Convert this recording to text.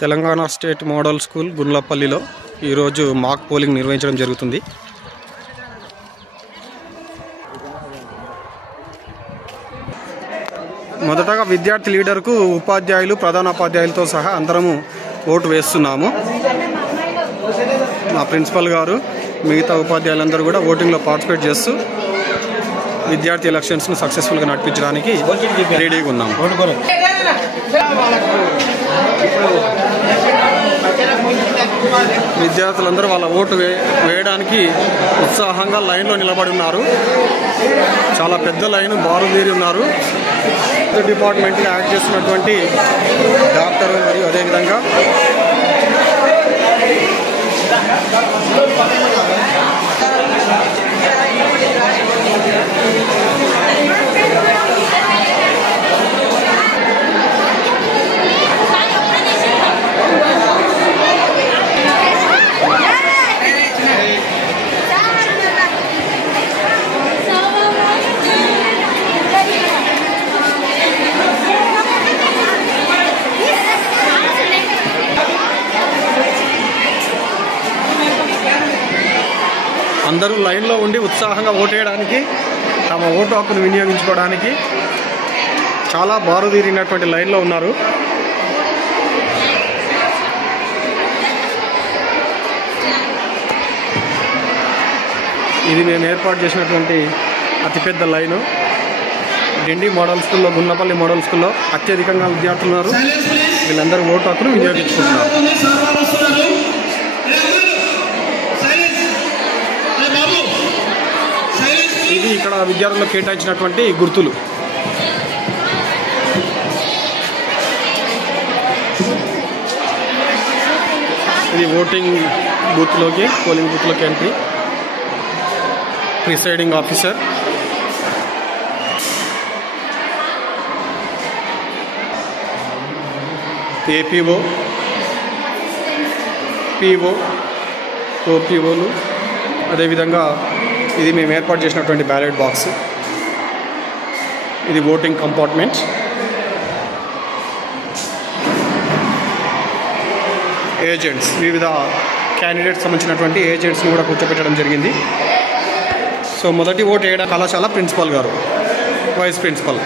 Telangana state model school గుండ్లపల్లిలో ఈరోజు mock polling నిర్వహించడం జరుగుతుంది. మొదటగా విద్యార్థి లీడర్కు ఉపాధ్యాయులు ప్రధానోపాధ్యాయులతో సహా అందరము ఓటు వేస్తున్నాము. మా ప్రిన్సిపల్ గారు మిగతా ఉపాధ్యాయులందరూ కూడా ఓటింగ్లో పార్టిసిపేట్ చేస్తూ విద్యార్థి ఎలక్షన్స్ను సక్సెస్ఫుల్గా నడిపించడానికి రెడీగా ఉన్నాము. విద్యార్థులందరూ వాళ్ళ ఓటు వేయడానికి ఉత్సాహంగా లైన్లో నిలబడి ఉన్నారు. చాలా పెద్ద లైన్ బారుదేరి ఉన్నారు. డిపార్ట్మెంట్గా యాక్ట్ చేస్తున్నటువంటి డాక్టర్ మరియు అదేవిధంగా అందరూ లైన్లో ఉండి ఉత్సాహంగా ఓటేయడానికి తమ ఓటు హక్కును వినియోగించుకోవడానికి చాలా బారుదీరినటువంటి లైన్లో ఉన్నారు. ఇది మేము ఏర్పాటు చేసినటువంటి అతిపెద్ద లైను. డిండి మోడల్ స్కూల్లో, గుండ్లపల్లి మోడల్ స్కూల్లో అత్యధికంగా విద్యార్థులు ఉన్నారు. వీళ్ళందరూ ఓటు హక్కును వినియోగించుకుంటున్నారు. ఇది ఇక్కడ విద్యార్థులకు కేటాయించినటువంటి గుర్తులు. ఇది ఓటింగ్ బూత్లోకి, పోలింగ్ బూత్లోకి entry. Presiding officer, APO, PO, ఓపీఓలు, అదేవిధంగా ఇది మేము ఏర్పాటు చేసినటువంటి బ్యాలెట్ బాక్స్. ఇది ఓటింగ్ కంపార్ట్మెంట్. ఏజెంట్స్, వివిధ క్యాండిడేట్స్ సంబంధించినటువంటి ఏజెంట్స్ని కూడా కూర్చోపెట్టడం జరిగింది. సో మొదటి ఓటు వేయడం కళాశాల ప్రిన్సిపల్ గారు, వైస్ ప్రిన్సిపల్.